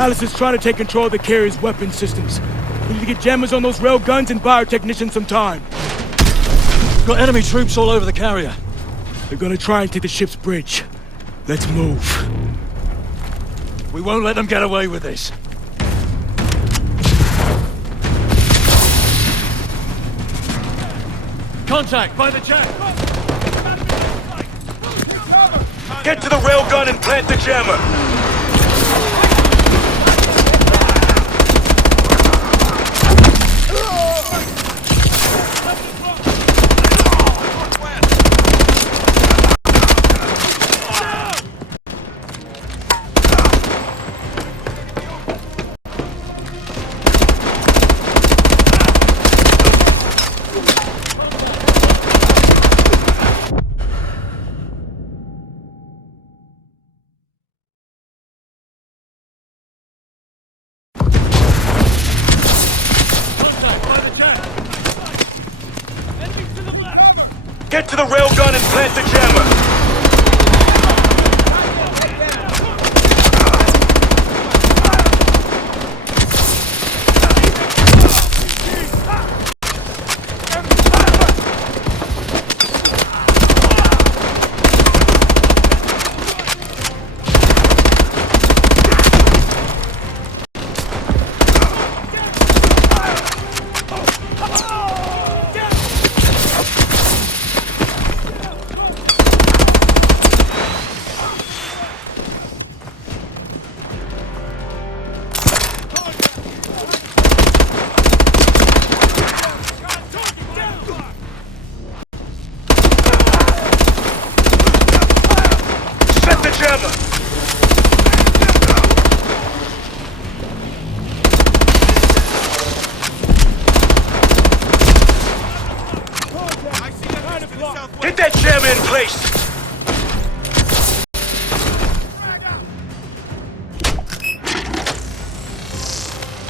Alice is trying to take control of the carrier's weapon systems. We need to get jammers on those rail guns and buy our technicians some time. Got enemy troops all over the carrier. They're gonna try and take the ship's bridge. Let's move. We won't let them get away with this. Contact by the jack! Get to the railgun and plant the jammer! Get to the railgun and plant the jammer! Get that jammer in place!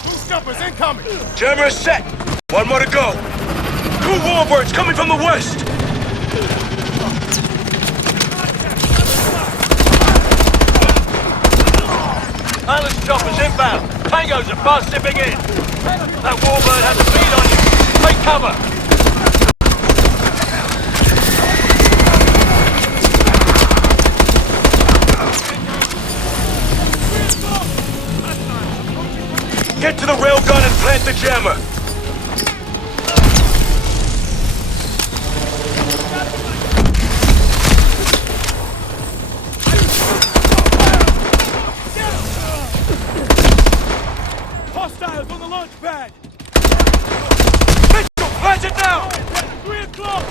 Two stumpers incoming! Jammer is set! One more to go! 2 warbirds coming from the west! Island's choppers inbound! Tangos are fast zipping in! That warbird has a lead on you! Take cover! Get to the railgun and plant the jammer! Hostiles on the launch pad! Mitchell, plant it now! 3 o'clock!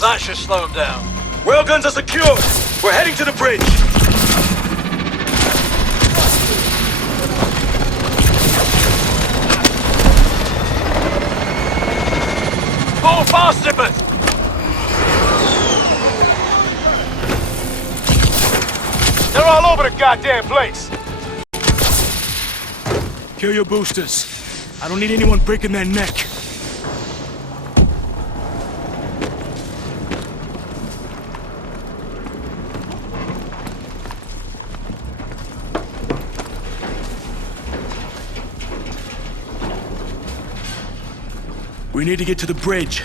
That should slow them down. Railguns are secured! We're heading to the bridge! More fast zippers! They're all over the goddamn place! Kill your boosters. I don't need anyone breaking their neck. We need to get to the bridge.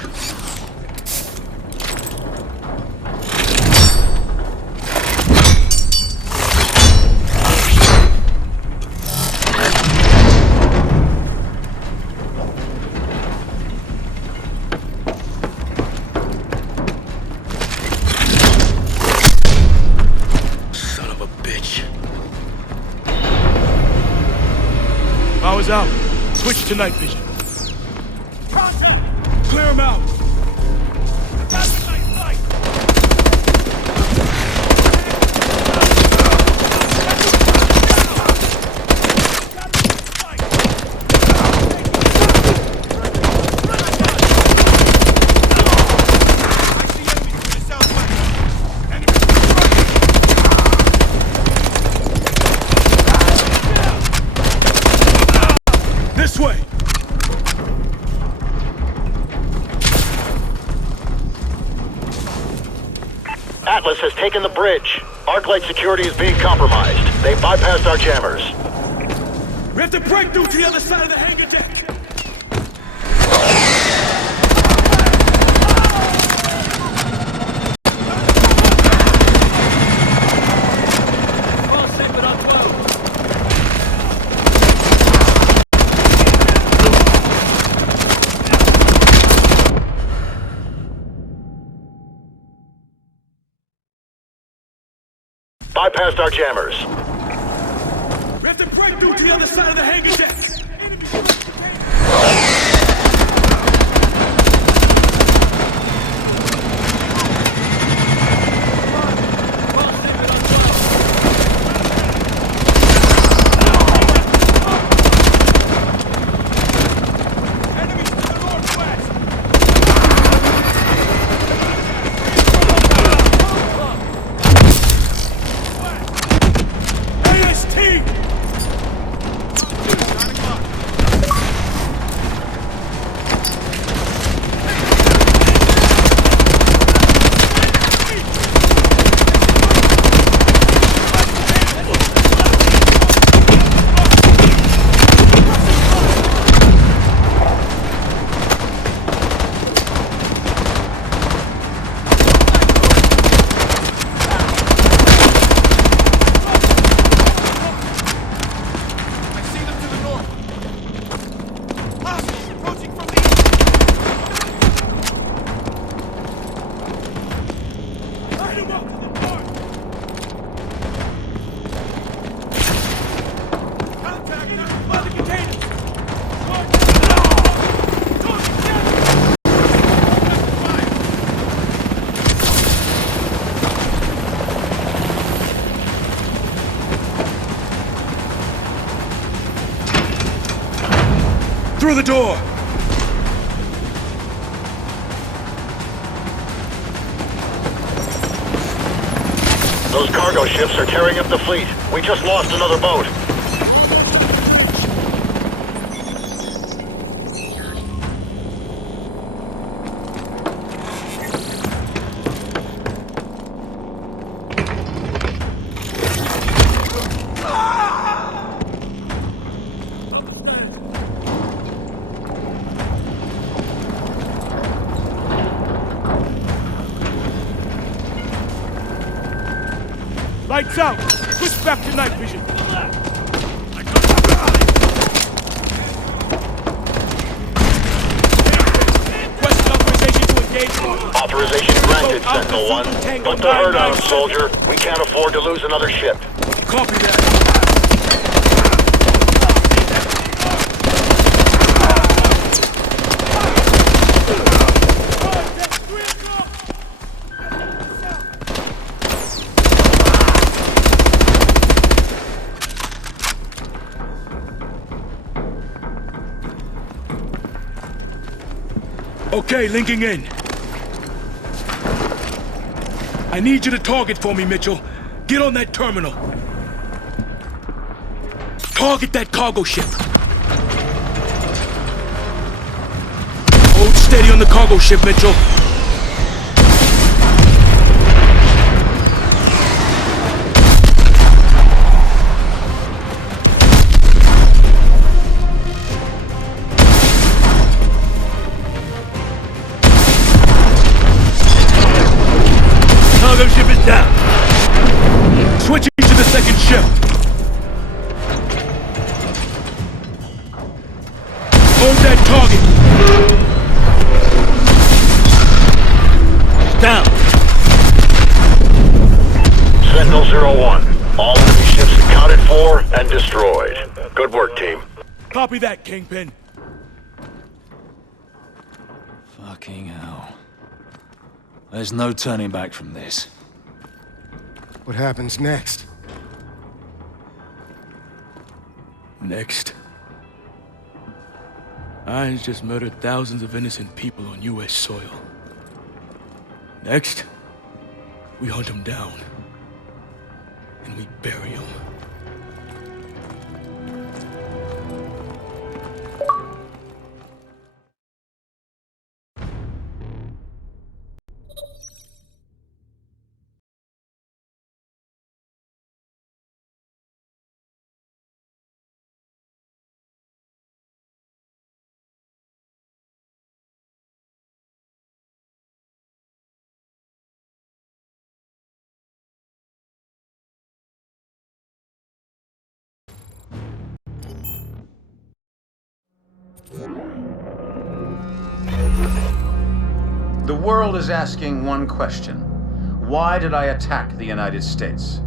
Son of a bitch. Power's out. Switch to night vision. Clear him out! This way! Atlas has taken the bridge. Arclight security is being compromised. They bypassed our jammers. We have to break through to the other side of the hangar deck! Bypassed our jammers. We have to break through to the other side of the hangar deck! Through the door! Those cargo ships are tearing up the fleet. We just lost another boat. Lights out! Switch back to night vision! Request authorization to engage. Authorization granted, Sentinel-1. Put the herd on, soldier. We can't afford to lose another ship. Copy that. Okay, linking in. I need you to target for me, Mitchell. Get on that terminal. Target that cargo ship. Hold steady on the cargo ship, Mitchell. Cargo ship is down. Switching to the second ship. Hold that target. Down. Sentinel-01. All enemy ships accounted for and destroyed. Good work, team. Copy that, Kingpin. Fucking hell. There's no turning back from this. What happens next? Next. Irons just murdered thousands of innocent people on U.S. soil. Next, we hunt them down. And we bury them. The world is asking one question. Why did I attack the United States?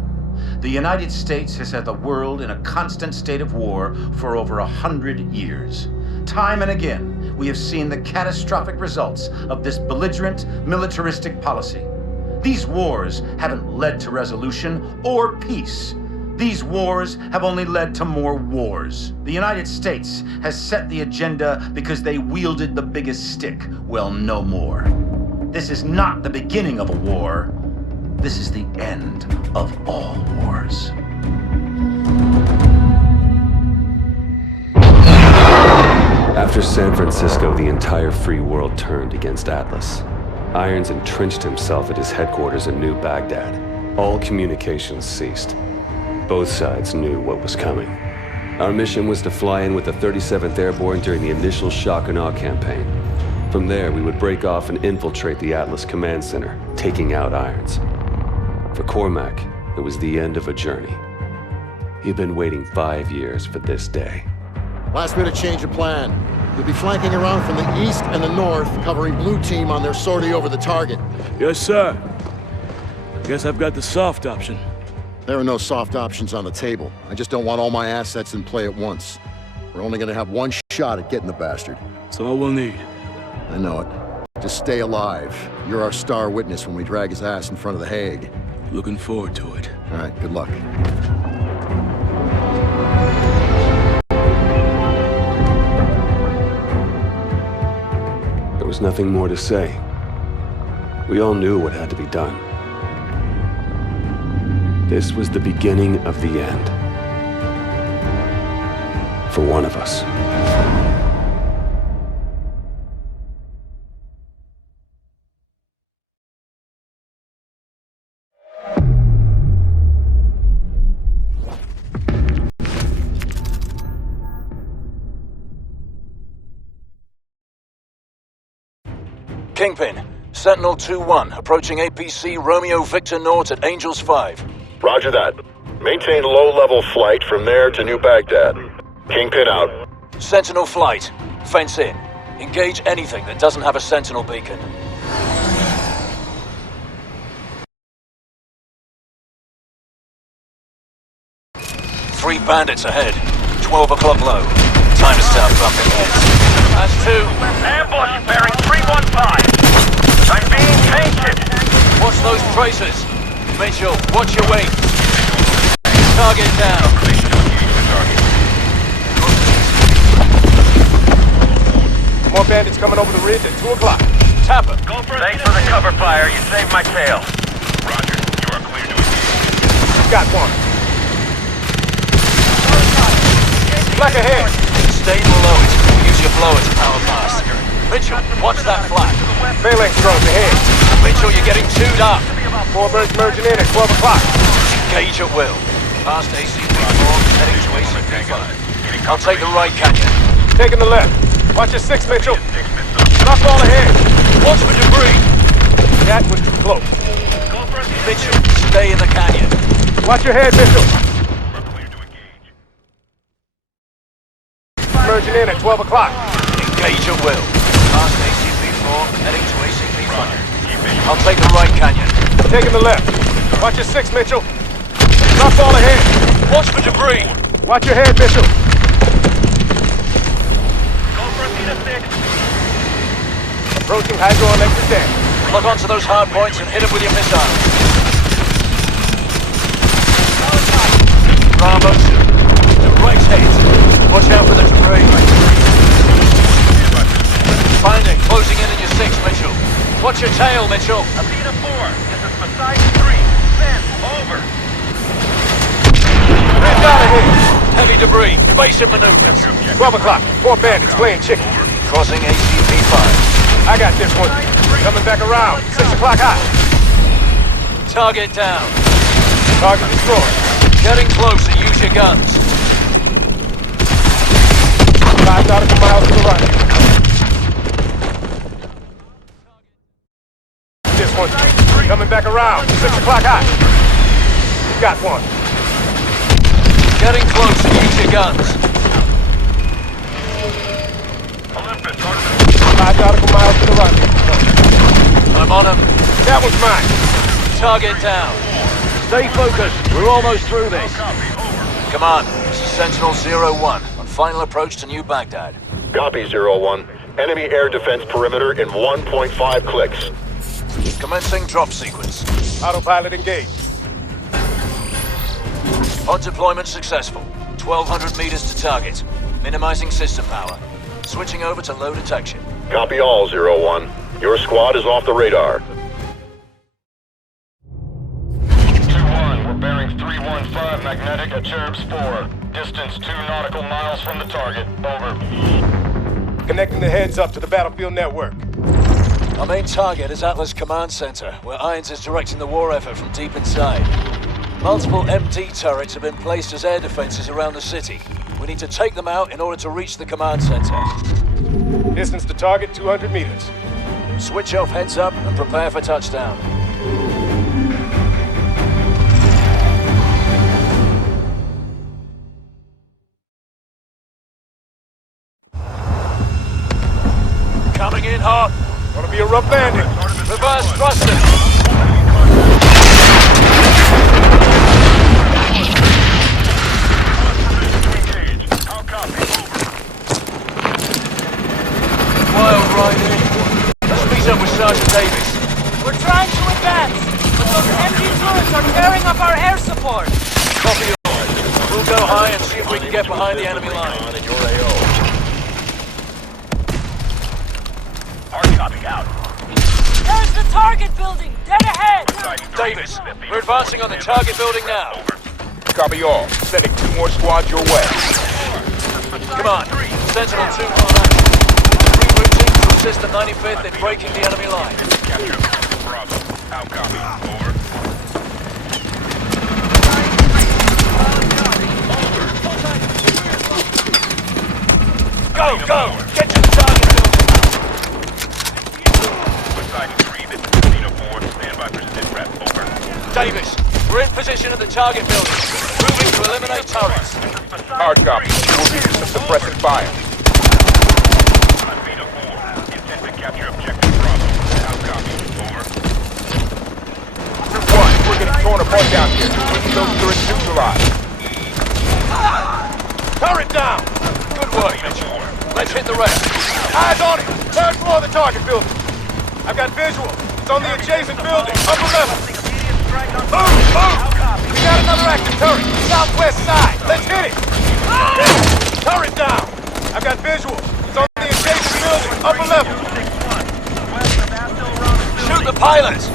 The United States has had the world in a constant state of war for over 100 years. Time and again, we have seen the catastrophic results of this belligerent, militaristic policy. These wars haven't led to resolution or peace. These wars have only led to more wars. The United States has set the agenda because they wielded the biggest stick. Well, no more. This is not the beginning of a war. This is the end of all wars. After San Francisco, the entire free world turned against Atlas. Irons entrenched himself at his headquarters in New Baghdad. All communications ceased. Both sides knew what was coming. Our mission was to fly in with the 37th Airborne during the initial shock and awe campaign. From there, we would break off and infiltrate the Atlas Command Center, taking out Irons. For Cormac, it was the end of a journey. He'd been waiting 5 years for this day. Last minute change of plan. You'll be flanking around from the east and the north, covering Blue Team on their sortie over the target. Yes, sir. Guess I've got the soft option. There are no soft options on the table. I just don't want all my assets in play at once. We're only gonna have one shot at getting the bastard. That's all we'll need. I know it. Just stay alive. You're our star witness when we drag his ass in front of the Hague. Looking forward to it. All right, good luck. There was nothing more to say. We all knew what had to be done. This was the beginning of the end. For one of us. Kingpin, Sentinel 2-1, approaching APC Romeo Victor North at Angels 5. Roger that. Maintain low-level flight from there to New Baghdad. Kingpin out. Sentinel flight, fence in. Engage anything that doesn't have a Sentinel beacon. Three bandits ahead. 12 o'clock low. Time to start bumping heads. That's two. Ambush bearing 315. I'm being tainted. Watch those tracers. Mitchell, watch your weight. Target down. More bandits coming over the ridge at 2 o'clock. Tap him. Thanks for the cover fire. You saved my tail. Roger. You are clear to engage. Got one. Black ahead. Stay below it. Use your blower to power past. Mitchell, watch that flag. Phalanx drones ahead. Mitchell, you're getting chewed up. Four birds merging in at 12 o'clock. Engage at will. Past ACP-4, heading to ACP-5. I'll take the right canyon. Taking the left. Watch your 6, Mitchell. Not fall ahead. Watch for debris. That was too close. Mitchell, stay in the canyon. Watch your head, Mitchell. Merging in at 12 o'clock. Engage at will. Past ACP-4, heading to ACP-5. I'll take the right canyon. Taking the left. Watch your 6, Mitchell. Not fall ahead. Watch for debris. Watch your head, Mitchell. Approaching hydroelectric dam. Plug onto those hard points and hit them with your missiles. Bravo 2. Direct hit. Watch out for the debris. Finding. Closing in on your 6, Mitchell. Watch your tail, Mitchell. Athena 4. This is Poseidon 3. Send. Over. Red out ahead. Heavy debris. Evasive maneuvers. 12 o'clock. 4 bandits playing chicken. Crossing ACP-5. I got this one. Coming back around. 6 o'clock high. Target down. Target destroyed. Getting closer. Use your guns. 5 nautical miles to the right. This one. Coming back around. 6 o'clock high. Got one. Getting closer. Use your guns. 5 nautical miles to the right. I'm on him. That was mine. Target down. Stay focused. We're almost through this. Command, this is Sentinel-01 on final approach to New Baghdad. Copy, 01. Enemy air defense perimeter in 1.5 clicks. Commencing drop sequence. Autopilot engaged. Pod deployment successful. 1,200 meters to target. Minimizing system power. Switching over to low detection. Copy all, 01. Your squad is off the radar. 2-1, we're bearing 315 magnetic at Cherubs 4. Distance 2 nautical miles from the target. Over. Connecting the heads up to the battlefield network. Our main target is Atlas Command Center, where Irons is directing the war effort from deep inside. Multiple MD turrets have been placed as air defenses around the city. We need to take them out in order to reach the command center. Distance to target 200 meters. Switch off heads up and prepare for touchdown. Coming in hot. Gonna be a rough landing. Reverse thrusting. Wild ride in. Let's meet up with Sergeant Davis. We're trying to advance, but those MD turrets are tearing up our air support. Copy yours. We'll go high and see if we can get behind the enemy line. In your AO. Hard copy out. There's the target building, dead ahead. Davis, we're advancing on the target building now. Copy all. Sending 2 more squads your way. Come on, Sentinel-2 on action. Rerouting to assist the 95th in breaking the enemy line. Capture Bravo. How copy? Over. Go, go! Get to the target building! Poseidon 3, this is Casino 4. Stand by for sit rep. Over. Davis, we're in position at the target building. Moving to eliminate turrets. Hard copy. We'll give you some suppressing fire. Casino 4. Intent to capture objective Bravo. How copy? Over. 2-1, we're getting torn apart down here. We need those turrets neutralized. Turret down! Good work, Mitchell. Let's hit the rest. Eyes on it! Third floor of the target building. I've got visual. It's on the adjacent building, upper level. Move! Move! We got another active turret, southwest side. Let's hit it! Turret down! I've got visual. It's on the adjacent building, upper level. Shoot the pilots!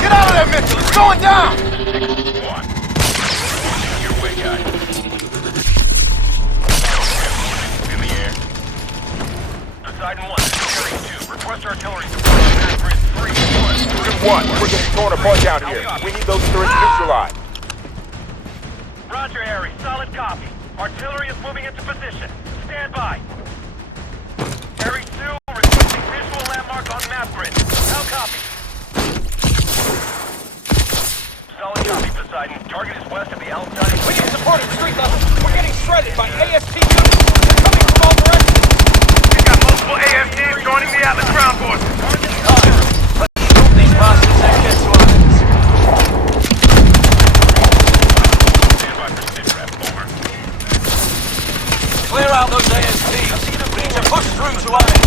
Get out of there, Mitchell! It's going down! Your way, guys. In the air. Poseidon 1, carrying 2. Request artillery support on Bear Bridge 3. 2-1, we're getting torn apart down here. We need those turrets neutralized. Roger, Harry. Solid copy. Artillery is moving into position. Stand by. Harry 2, requesting visual landmark on map grid. How copy? Solid copy, Poseidon. Target is west of the Al-Thani. We need support at street level. We're getting shredded by AST units. They're coming from all directions. We've got multiple ASTs joining the Atlas ground force. Let's shoot these bastards and get to Irons. Stand by for sit rep. Over. Clear out those ASTs. We need to push through to Irons.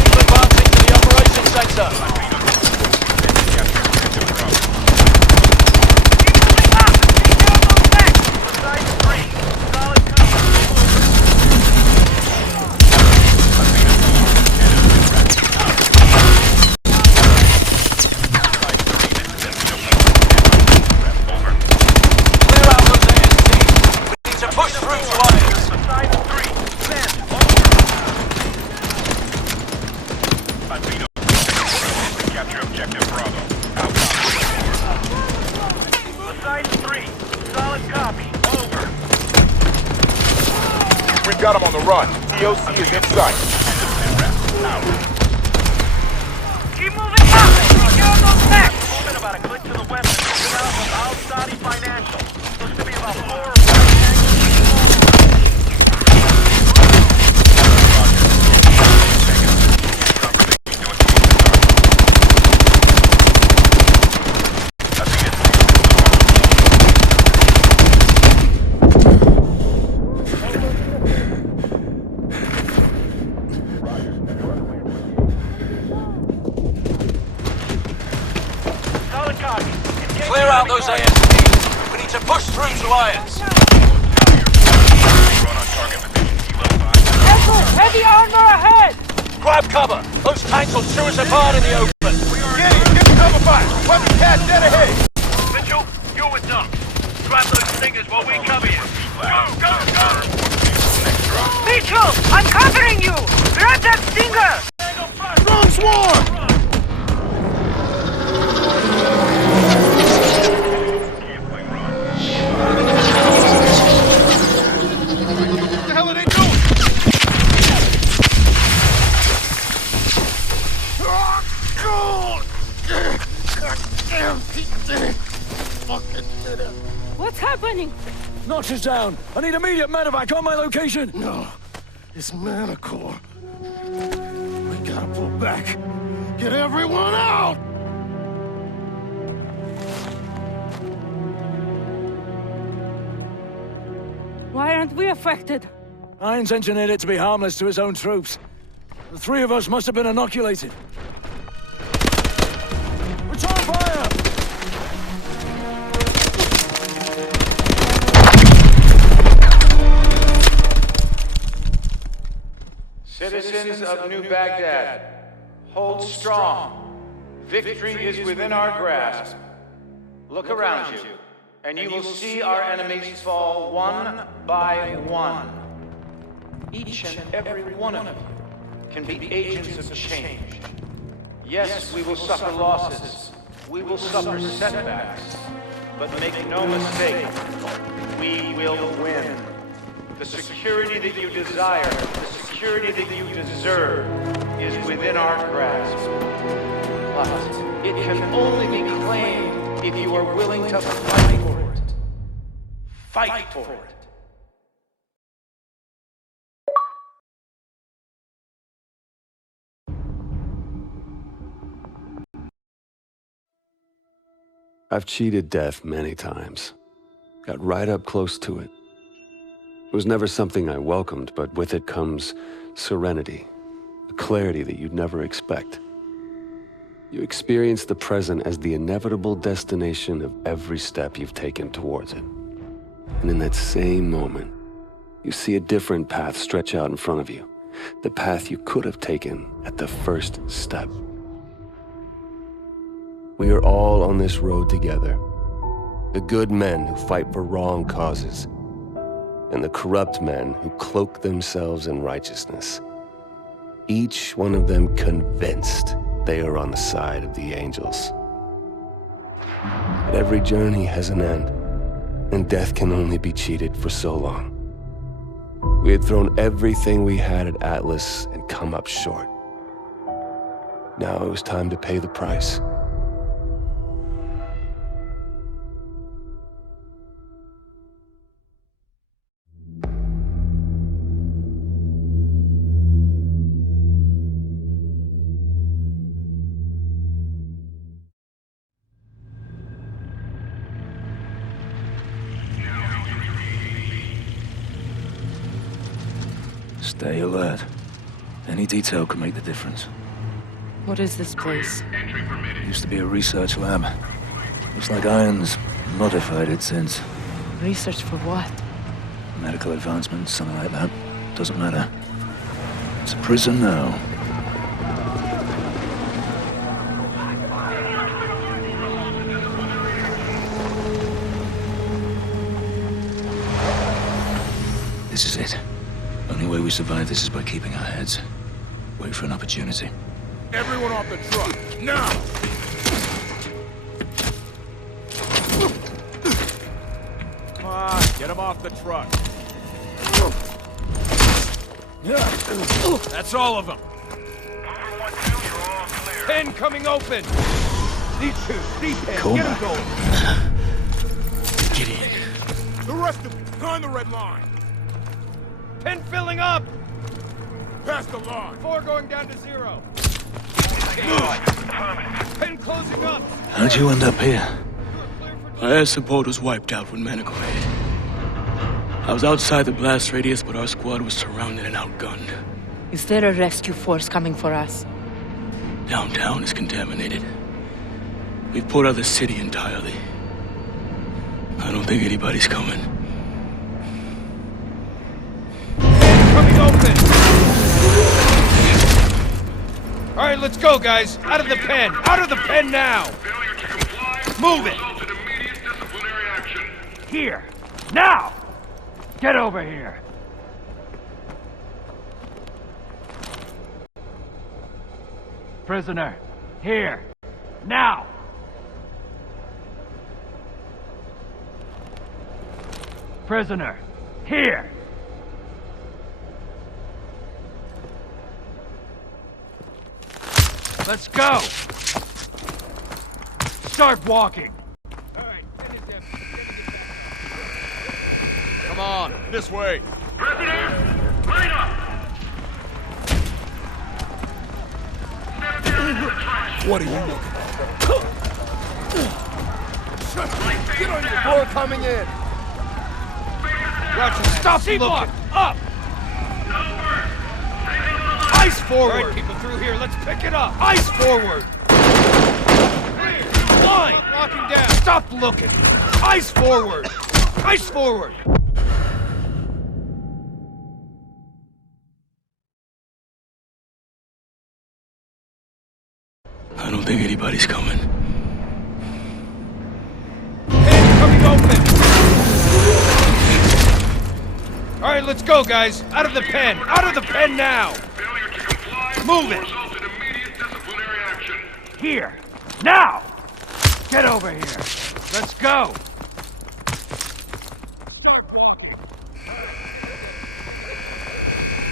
Keep advancing to the operations center. Got him on the run. TOC is in sight. Keep moving up! Secure those necks! Moving about a click to the west and out of Al-Thani Financial. Looks to be about 4 right angles. out those ASPs. We need to push through to Irons. Echo, heavy armor ahead! Grab cover. Those tanks will chew us apart in the open. Get the cover fire. Weapon cat dead ahead. Mitchell, you're with Doc. Grab those stingers while we cover you. Go! Mitchell, I'm covering you! Grab that stinger! Wrong swarm! What the hell are they doing? What's happening? Notch is down. I need immediate medevac on my location. No, it's Manticore. We gotta pull back. Get everyone out! Why aren't we affected? Irons engineered it to be harmless to his own troops. The three of us must have been inoculated. Return fire! Citizens of New Baghdad, hold strong. Victory is within our grasp. Look around you, and you will see our enemies fall one by one. Each and every one of you can be agents of change. Yes, we will suffer losses. We will suffer setbacks. But make no mistake, we will win. The security that you desire, the security that you deserve, is within our grasp. But it can only be claimed if you are willing to fight for it. Fight for it. I've cheated death many times. Got right up close to it. It was never something I welcomed, but with it comes serenity, a clarity that you'd never expect. You experience the present as the inevitable destination of every step you've taken towards it. And in that same moment, you see a different path stretch out in front of you, the path you could have taken at the first step. We are all on this road together. The good men who fight for wrong causes, and the corrupt men who cloak themselves in righteousness. Each one of them convinced they are on the side of the angels. But every journey has an end, and death can only be cheated for so long. We had thrown everything we had at Atlas and come up short. Now it was time to pay the price. Stay alert. Any detail could make the difference. What is this place? Used to be a research lab. Looks like Irons modified it since. Research for what? Medical advancements, something like that. Doesn't matter. It's a prison now. This is it. Only way we survive this is by keeping our heads. Wait for an opportunity. Everyone off the truck, now! Come on, get him off the truck. That's all of them. Pen coming open. These two, D-pen, get him going. Get in. The rest of you, behind the red line. Pen filling up! Past the line. 4 going down to 0. Pen closing up. How'd you end up here? Our air support was wiped out when Manticore hit. I was outside the blast radius, but our squad was surrounded and outgunned. Is there a rescue force coming for us? Downtown is contaminated. We've poured out the city entirely. I don't think anybody's coming. Coming open! Alright, let's go, guys! Out of the pen! Out of the pen now! Move it! Here! Now! Get over here! Prisoner, here! Now! Prisoner, here! Let's go! Start walking! Come on, this way! Prisoner, line up! What are you looking at? Get on your floor coming in! Roger, stop looking! Up! Ice forward! All right, people through here, let's pick it up! Ice forward! Line! Locking down! Stop looking! Ice forward! Ice forward! I don't think anybody's coming. Pen coming open! Alright, let's go, guys! Out of the pen! Out of the pen now! Move it! Here! Now! Get over here! Let's go! Start walking!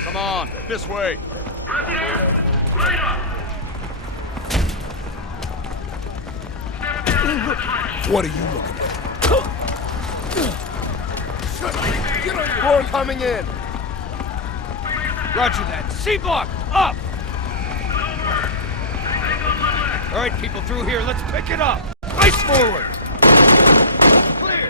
Come on, this way! Prisoner, line up! What are you looking at? Get on your floor coming in! Roger that. C-block, up! All right, people through here, let's pick it up. Ice forward! Clear!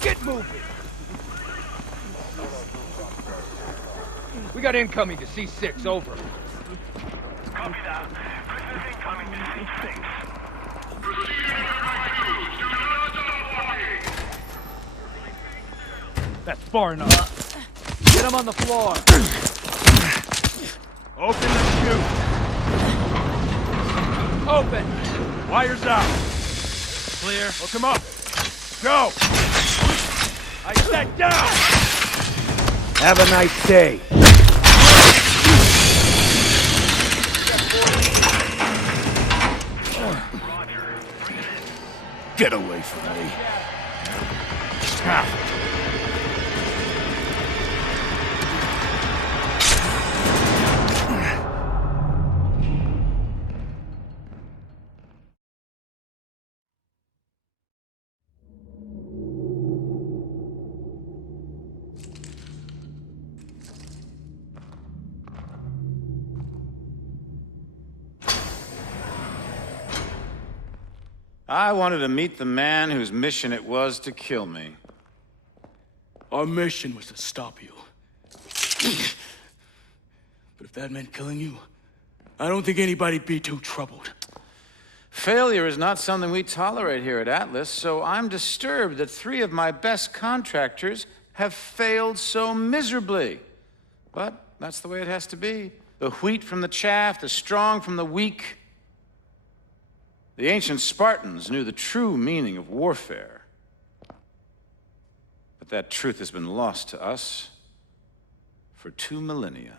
Get moving! We got incoming to C6, over. Copy that. Prisoner incoming to C6. That's far enough. Get him on the floor. Open and shoot. Open. Wires out. Clear. Hook him up. Go. I set down. Have a nice day. Get away from me. I wanted to meet the man whose mission it was to kill me. Our mission was to stop you. But if that meant killing you, I don't think anybody'd be too troubled. Failure is not something we tolerate here at Atlas, so I'm disturbed that 3 of my best contractors have failed so miserably. But that's the way it has to be. The wheat from the chaff, the strong from the weak. The ancient Spartans knew the true meaning of warfare. But that truth has been lost to us for 2 millennia.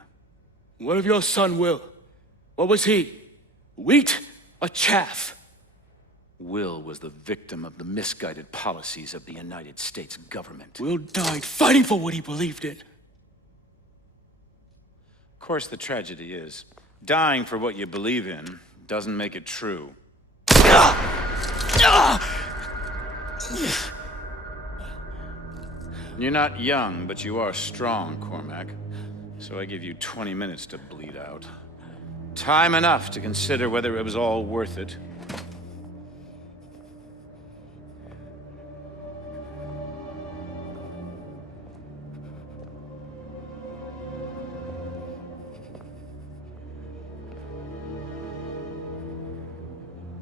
What of your son, Will? What was he? Wheat or chaff? Will was the victim of the misguided policies of the United States government. Will died fighting for what he believed in. Of course, the tragedy is, dying for what you believe in doesn't make it true. You're not young, but you are strong, Cormac. So I give you 20 minutes to bleed out. Time enough to consider whether it was all worth it.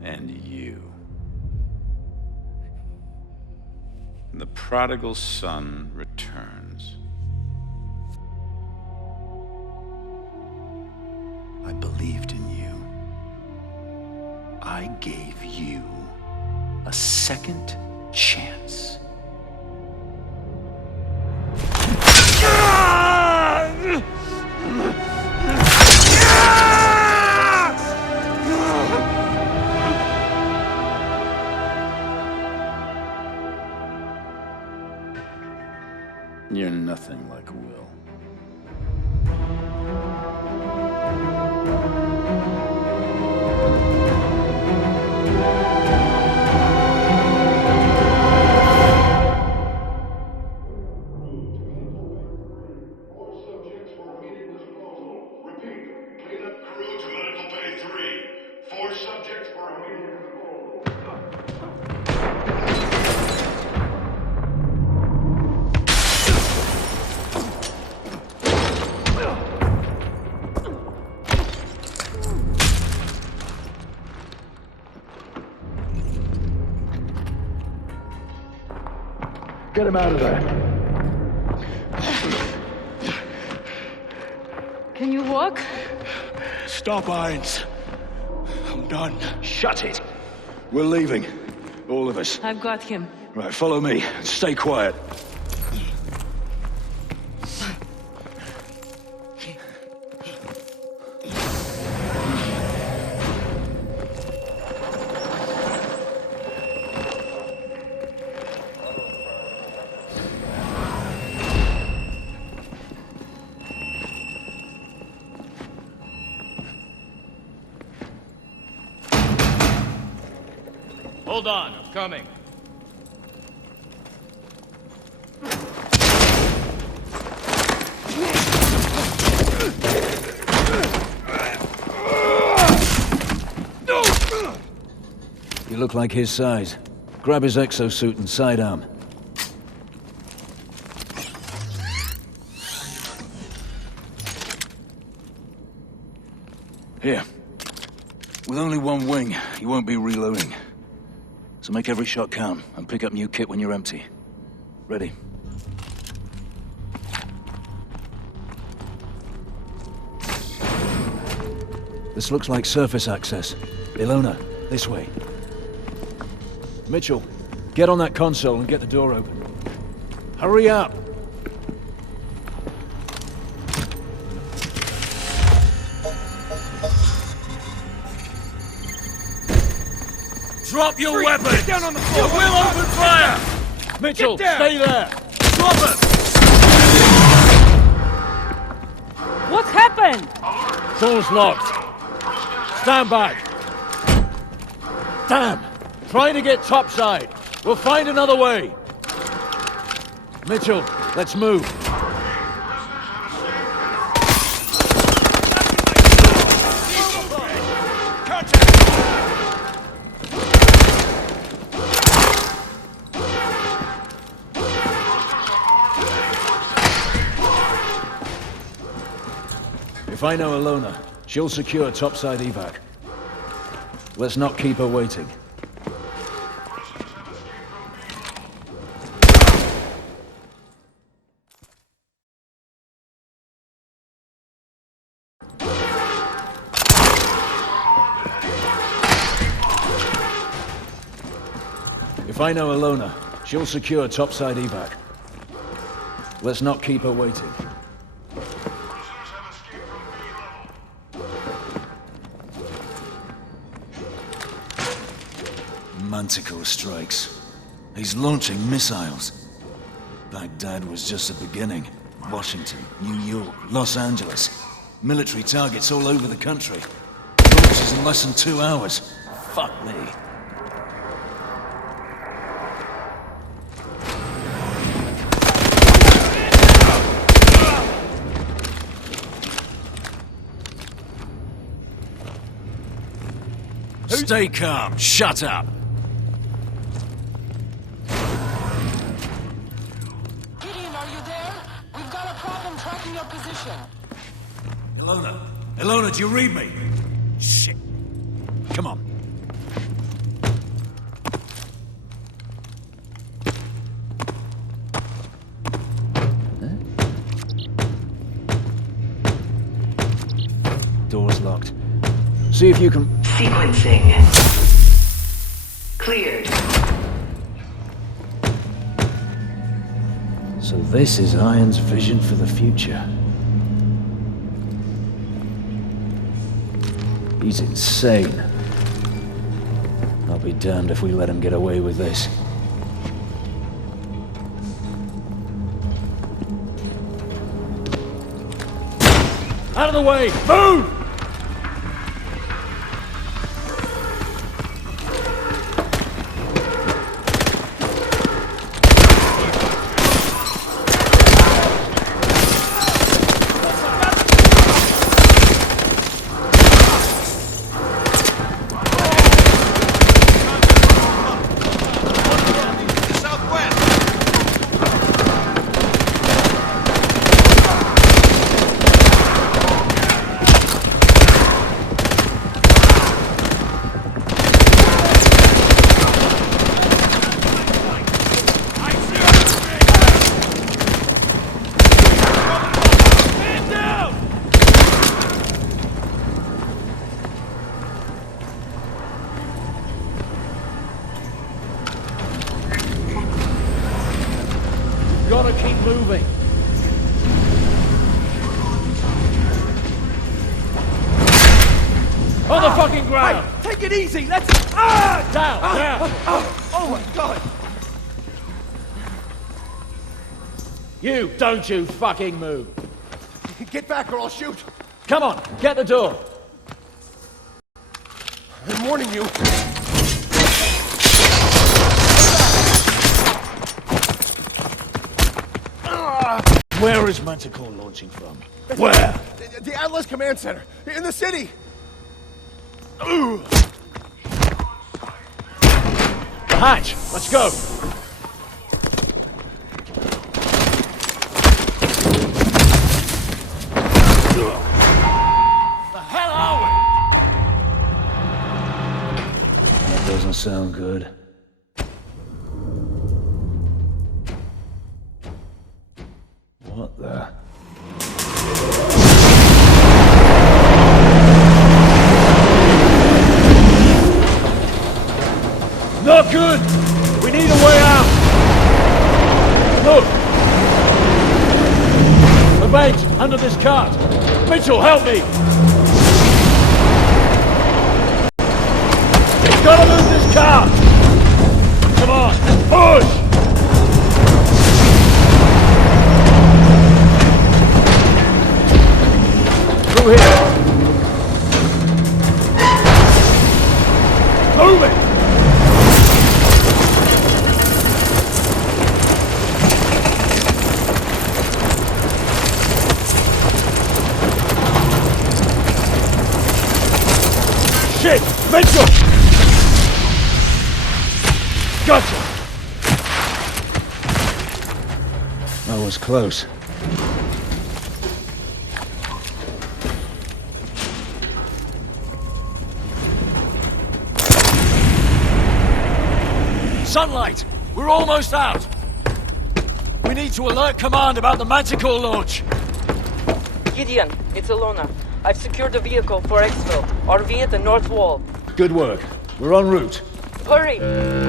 And you. The prodigal son returns. I believed in you. I gave you a second chance. You're nothing like Will. Get him out of there. Can you walk? Stop, Irons. I'm done. Shut it. We're leaving. All of us. I've got him. Right, follow me. Stay quiet. Hold on, I'm coming. You look like his size. Grab his exosuit and sidearm. Here. With only one wing, you won't be reloading. So make every shot count, and pick up new kit when you're empty. Ready? This looks like surface access. Ilona, this way. Mitchell, get on that console and get the door open. Hurry up! Drop your weapon! Get down on the floor! You will open fire! Mitchell, stay there! Drop it! What happened? Door's locked. Stand back. Damn! Trying to get topside. We'll find another way. Mitchell, let's move. If I know Ilona, she'll secure topside evac. Let's not keep her waiting. If I know Ilona, she'll secure topside evac. Let's not keep her waiting. Manticore strikes. He's launching missiles. Baghdad was just the beginning. Washington, New York, Los Angeles. Military targets all over the country. Launches in less than 2 hours. Fuck me. Stay calm. Shut up. Gideon, are you there? We've got a problem tracking your position. Ilona, do you read me? Shit. Come on. See if you can... Sequencing. Cleared. So this is Irons' vision for the future. He's insane. I'll be damned if we let him get away with this. Out of the way! Move! Gotta keep moving. On the fucking ground! Hey, take it easy! Let's... Down! Oh my god! You, don't you fucking move! Get back or I'll shoot! Come on, get the door! I'm warning you! Where is Manticore launching from? Where? The Atlas Command Center, in the city! The hatch! Let's go! The hell are we? That doesn't sound good. What the... Not good! We need a way out! Look! The bait under this cart! Mitchell, help me! You've gotta move this cart! Come on, push! Through here! Move it! Shit! Mitchell! Gotcha! That was close. Sunlight! We're almost out! We need to alert command about the Manticore launch! Gideon, it's Alona. I've secured a vehicle for exfil. RV at the north wall. Good work. We're en route. Hurry!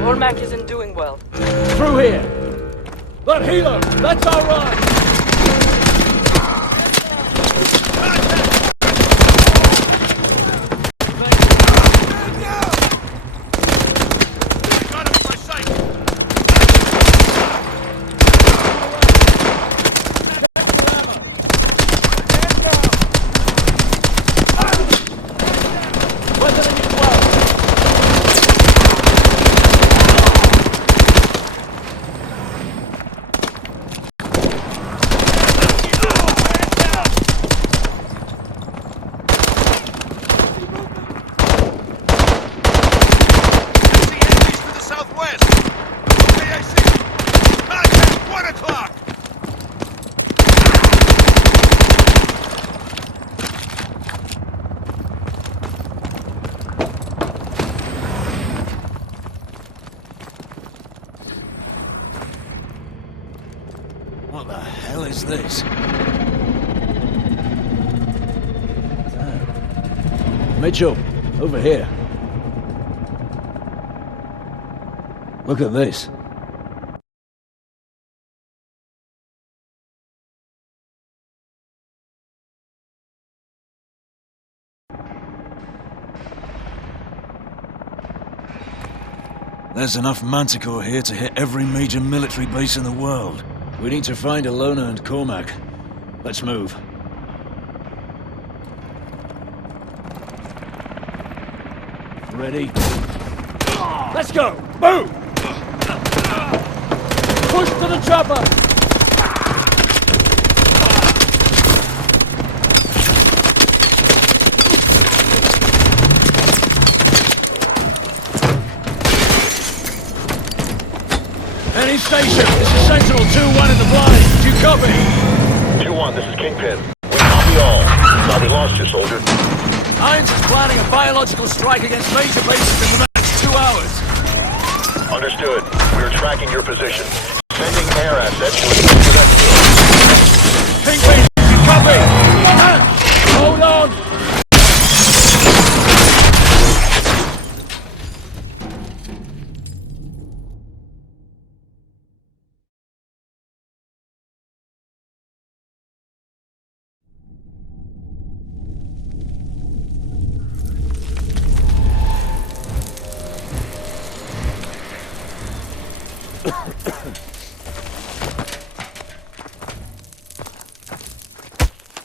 Cormac isn't doing well. Through here! That healer! That's our ride! What the hell is this? Mitchell, Over here. Look at this. There's enough Manticore here to hit every major military base in the world. We need to find Ilona and Cormac. Let's move. Ready? Let's go! Move! Push to the chopper! Any station, this is Sentinel 2-1 in the blind. Do you copy? 2-1, this is Kingpin. We copy all. Thought we lost you, soldier. Irons is planning a biological strike against major bases in the next 2 hours. Understood. We're tracking your position. Sending air assets to assist with exfil. Kingpin, you copy? Hold on!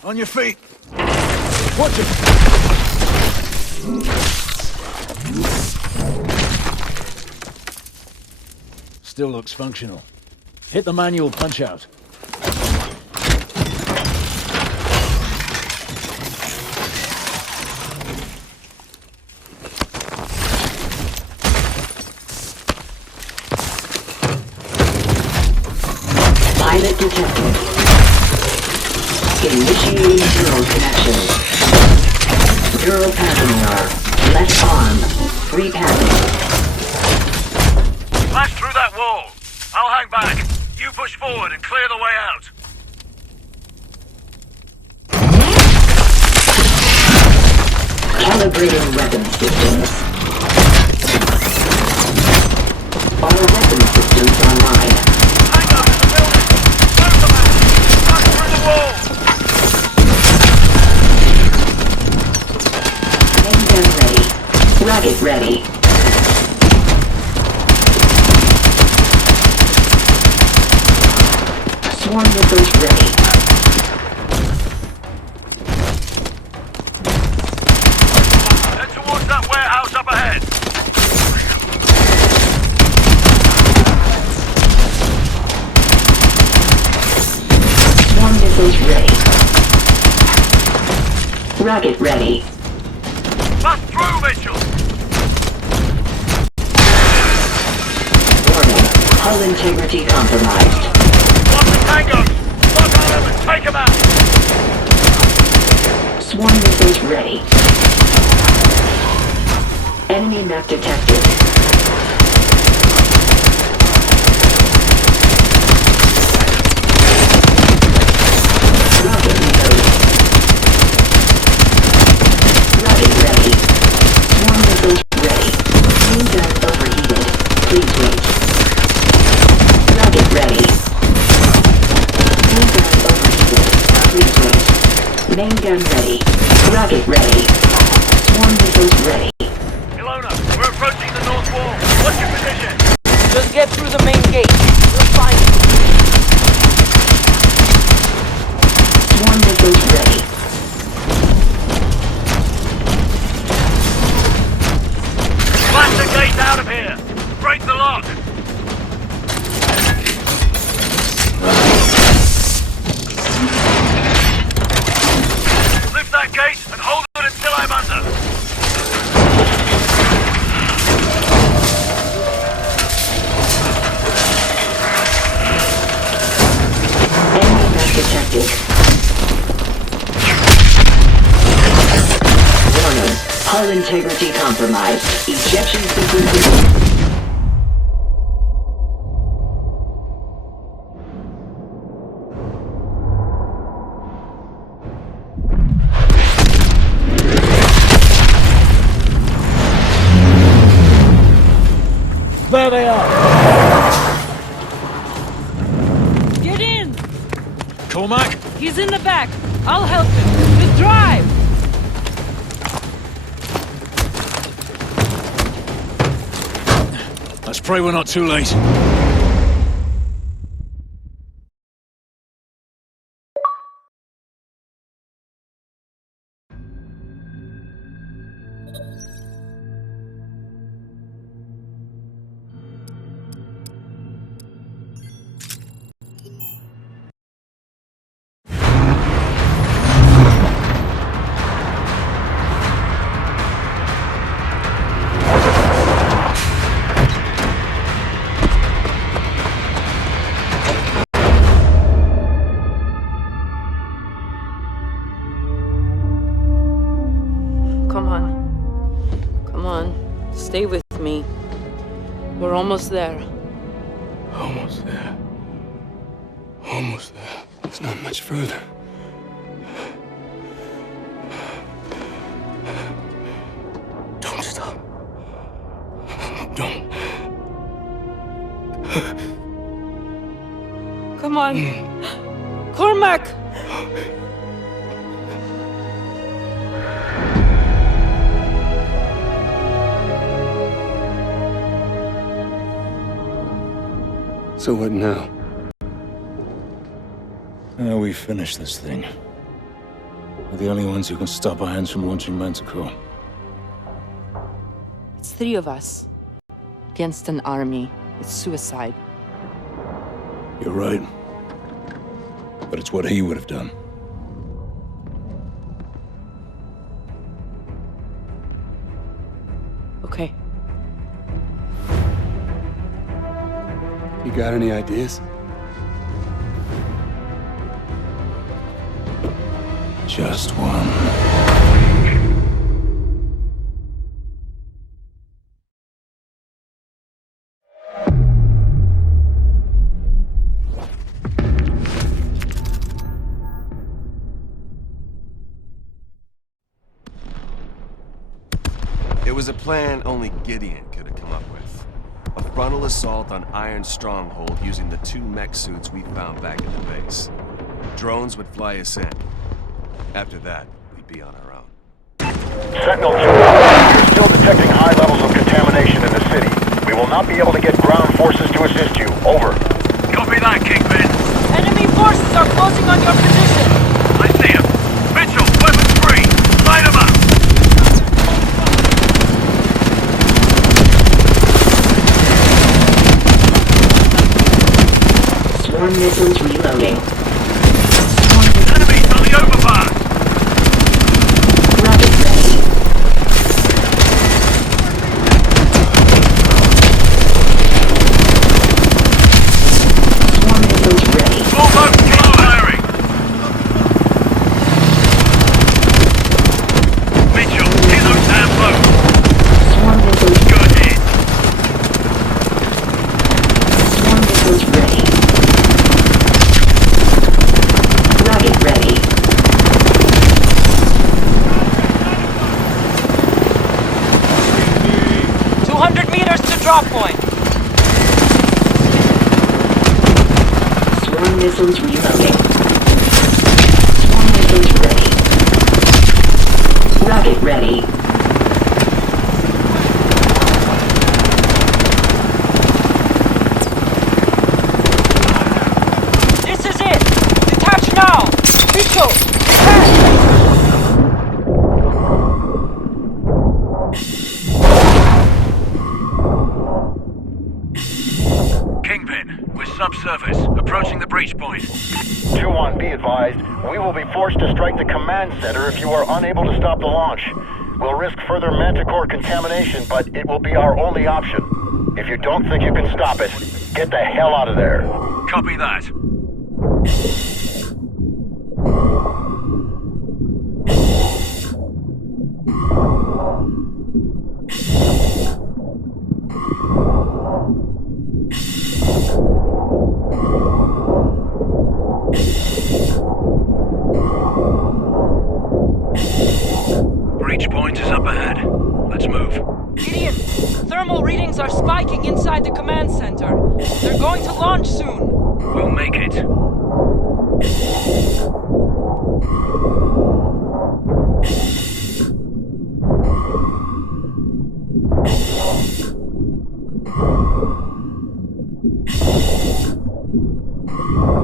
On your feet! Watch it! Still looks functional. Hit the manual punch-out. Pilot detected. Initiating neural connection. Neural passing left arm. Repassing. Blast through that wall. I'll hang back. You push forward and clear the way out. Calibrating weapon systems. All weapon systems online. Hang on in the building. Move them out. Blast through the wall. Main gun ready. Rocket ready. Swarm missiles ready. Head towards that warehouse up ahead. Swarm missiles ready. Rocket ready. Bust through, Mitchell. Warning. Hull integrity compromised. Lock the tangos. Lock on them and take them out. Swarm missiles ready. Enemy map detected. Rocket reloaded. Rocket ready. Swarm missiles ready. Main gun overheated. Please wait. Rocket ready. Main gun overheated. Please wait. Main gun ready. Rocket ready. Swarm missiles ready. Ilona, we're approaching the north wall. What's your position? Just get through the main gate. We'll find it. Swarm missiles ready. Blast the gate out of here. Break the lock. Lift that gate and hold it until I'm under. Enemy map detected. Warning. Hull integrity compromised. Ejection sequence. There they are! Get in! Cormac? He's in the back. I'll help him. Just drive! Let's pray we're not too late. Come on. Come on. Stay with me. We're almost there. Almost there. Almost there. It's not much further. Don't stop. Don't. Come on. Cormac! So what now? Now we finish this thing. We're the only ones who can stop Irons from launching Manticore. It's 3 of us. Against an army. It's suicide. You're right. But it's what he would have done. Okay. You got any ideas? Just one. It was a plan only Gideon could have come up with. A frontal assault on Iron Stronghold using the 2 mech suits we found back at the base. Drones would fly us in. After that, we'd be on our own. Sentinel 2, you're still detecting high levels of contamination in the city. We will not be able to get ground forces to assist you. Over. Copy that, Kingpin. Enemy forces are closing on your position. I see him. Mitchell, weapons free. Light him up. Swarm missiles reloading. Enemies on the overpass. Rocket ready. Swarm missiles ready. Full boat, keep firing. Mitchell, hit those damn boats. Swarm missiles Good hit. Swarm missiles ready. Rocket ready. Drop point. Swarm missiles reloading. Swarm missiles ready. Rocket ready. This is it. Detach now. Mitchell, detach. Subsurface, approaching the breach point. 2-1, be advised. We will be forced to strike the command center if you are unable to stop the launch. We'll risk further Manticore contamination, but it will be our only option. If you don't think you can stop it, get the hell out of there. Copy that. Gideon, thermal readings Things are spiking inside the command center. They're going to launch soon. We'll make it.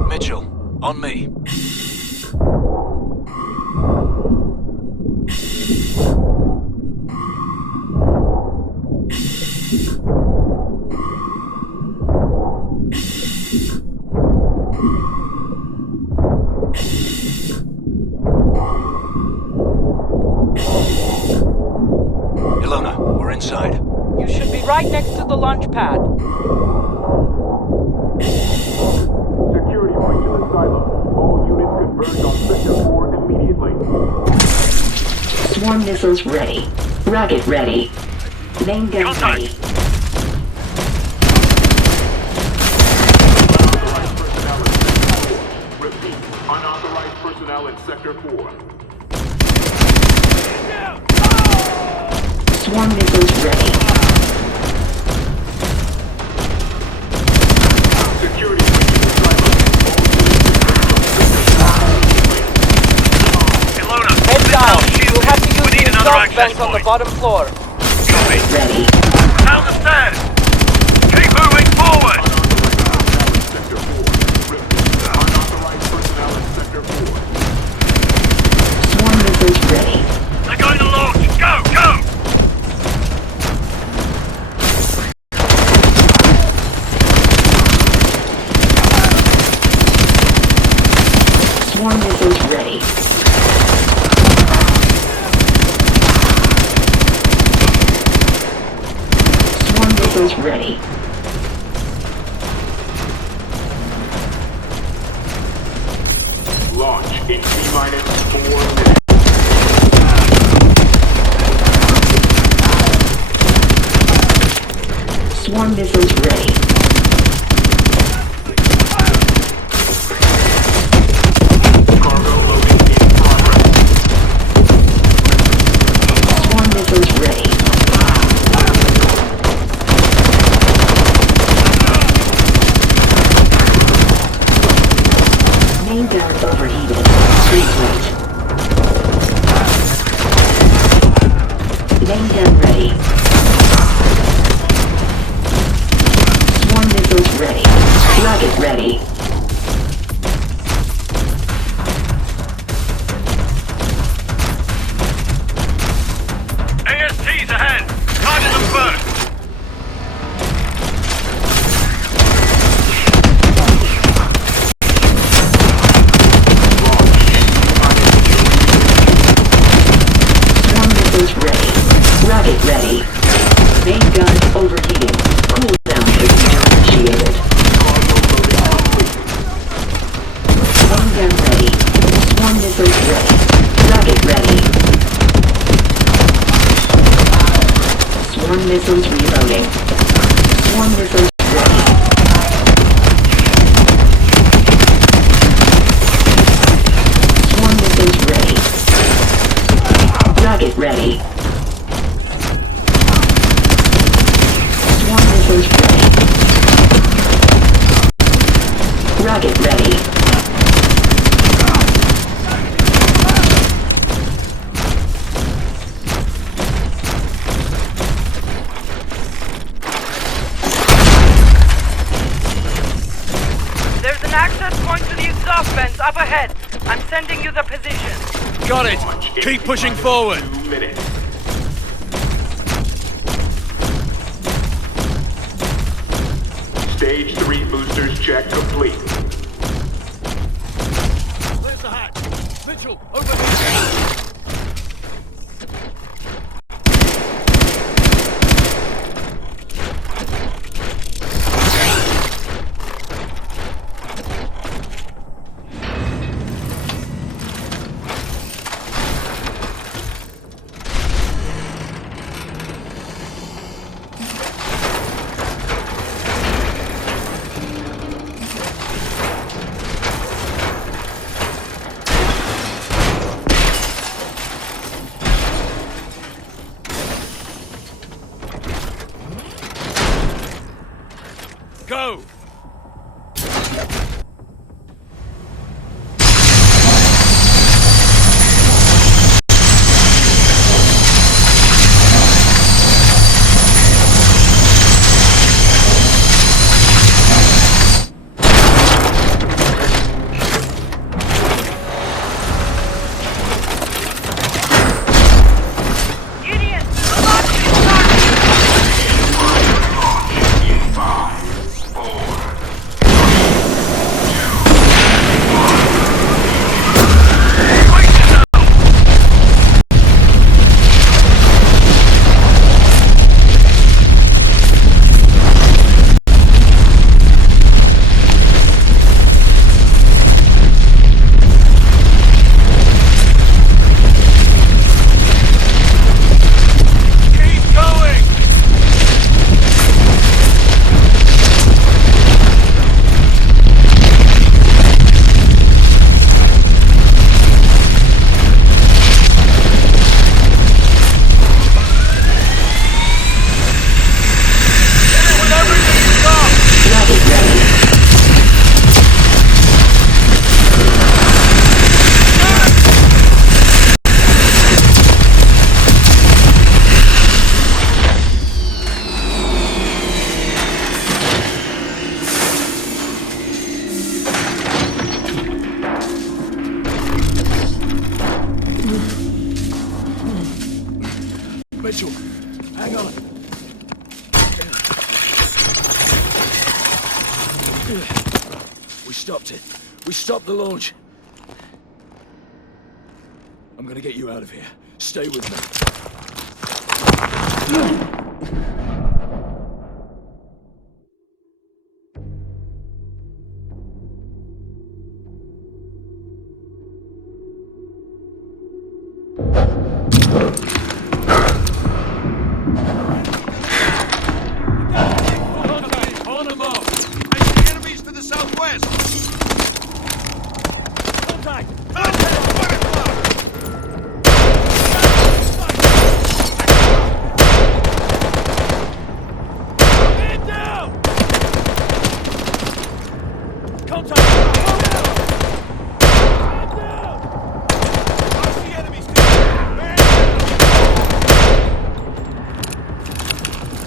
Mitchell, on me. Ilona, we're inside. You should be right next to the launch pad. Security breach in the silo. All units converge on Sector 4 immediately. Swarm missiles ready. Rocket ready. Main gun ready. Unauthorized personnel in Sector 4. Swarm missiles ready. Security breach in the silo. Ilona, Head down. You'll have to use the exhaust vents on the point. bottom floor. Copy. Ready. Down the stairs. Keep moving forward. Sector 4. Unauthorized personnel in Sector 4. Swarm missiles ready. They're going to launch. Go, go! Swarm missiles ready. Swarm missiles ready. Launch in T-minus 4 minutes. Swarm missiles ready. Cargo loading in progress. Swarm missiles ready. Main gun overheated. Freeze rate. Main gun ready. Swarm missiles ready. Rocket ready. AST's ahead. Target them first. Swarm missiles ready. Rocket ready. Main gun overheating. Cool down procedure initiated. Main gun ready. Swarm missiles ready. Rocket ready. Swarm missiles reloading. Swarm missiles ready. Swarm missiles ready. Rocket ready. Swarm missiles ready. Rocket ready. There's an access point to the exhaust vents up ahead. I'm sending you the position. Got it. Keep pushing forward. 2 minutes. Stage 3 boosters check complete. Where's the hatch? Mitchell, over here! Go! Mitchell, hang on. We stopped it. We stopped the launch. I'm gonna get you out of here. Stay with me.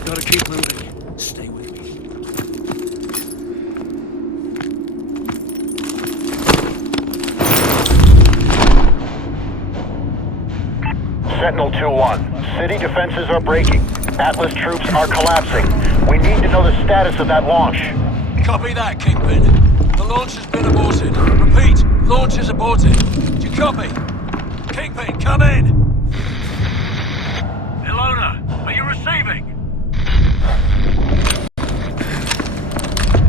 Gotta keep moving. Stay with me. Sentinel 2-1. City defenses are breaking. Atlas troops are collapsing. We need to know the status of that launch. Copy that, Kingpin. The launch has been aborted. Repeat, launch is aborted. Do you copy? Kingpin, come in! Ilona, are you receiving?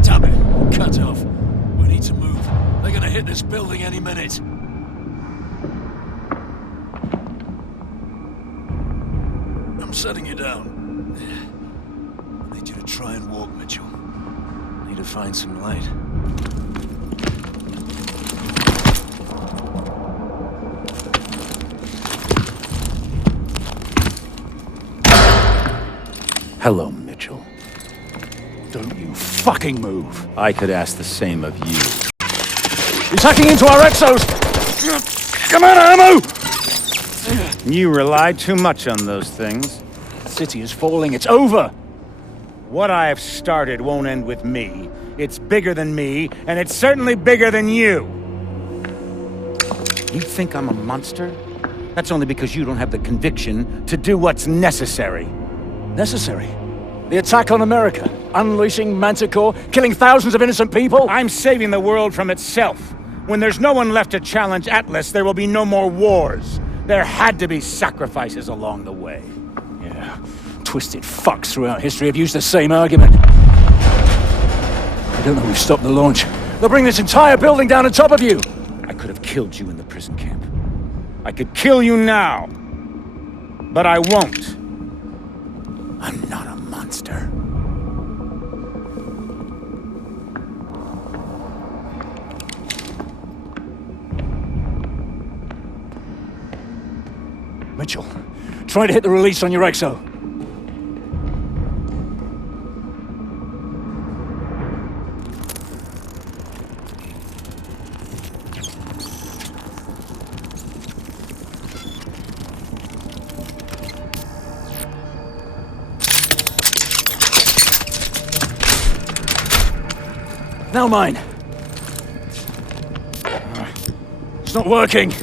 Damn it, cut off. We need to move. They're gonna hit this building any minute. I'm setting you down. I need you to try and walk, Mitchell. I need to find some light. Hello, Mitchell. Don't you fucking move. I could ask the same of you. He's hacking into our exos! Come on, ammo! You rely too much on those things. The city is falling. It's over. What I have started won't end with me. It's bigger than me, and it's certainly bigger than you. You think I'm a monster? That's only because you don't have the conviction to do what's necessary. Necessary? The attack on America, unleashing Manticore, killing thousands of innocent people? I'm saving the world from itself. When there's no one left to challenge Atlas, there will be no more wars. There had to be sacrifices along the way. Yeah, twisted fucks throughout history have used the same argument. I don't know who stopped the launch. They'll bring this entire building down on top of you! I could have killed you in the prison camp. I could kill you now. But I won't. I'm not a monster. Mitchell, try to hit the release on your exo. Now mine. It's not working.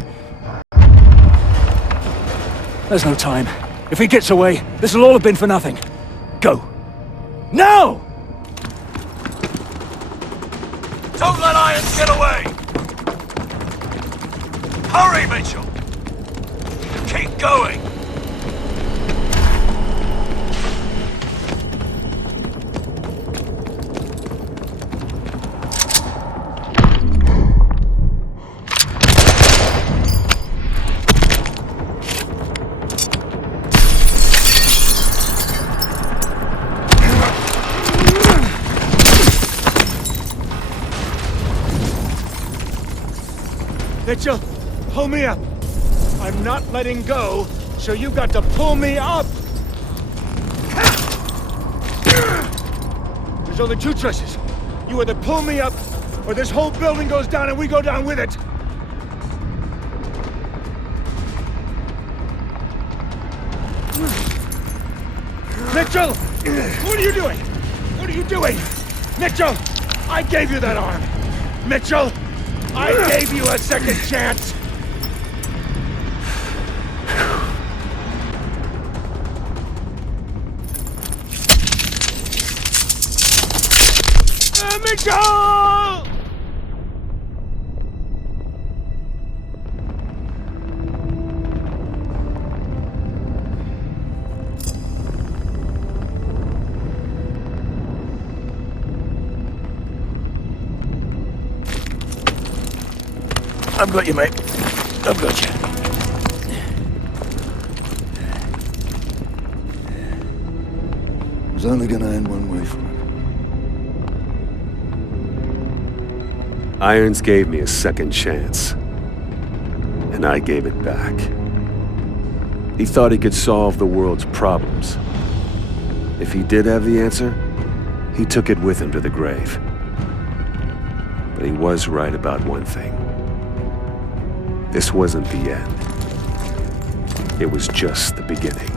There's no time. If he gets away, this'll all have been for nothing. Go. Now! Don't let Irons get away! Hurry, Mitchell! Keep going! Mitchell, pull me up. I'm not letting go, so you've got to pull me up. There's only two choices. You either pull me up, or this whole building goes down and we go down with it. Mitchell! What are you doing? What are you doing? Mitchell! I gave you that arm! Mitchell! I gave you a second chance! Mitchell! I've got you, mate. I've got you. It was only gonna end one way for him. Irons gave me a second chance, and I gave it back. He thought he could solve the world's problems. If he did have the answer, he took it with him to the grave. But he was right about one thing. This wasn't the end. It was just the beginning.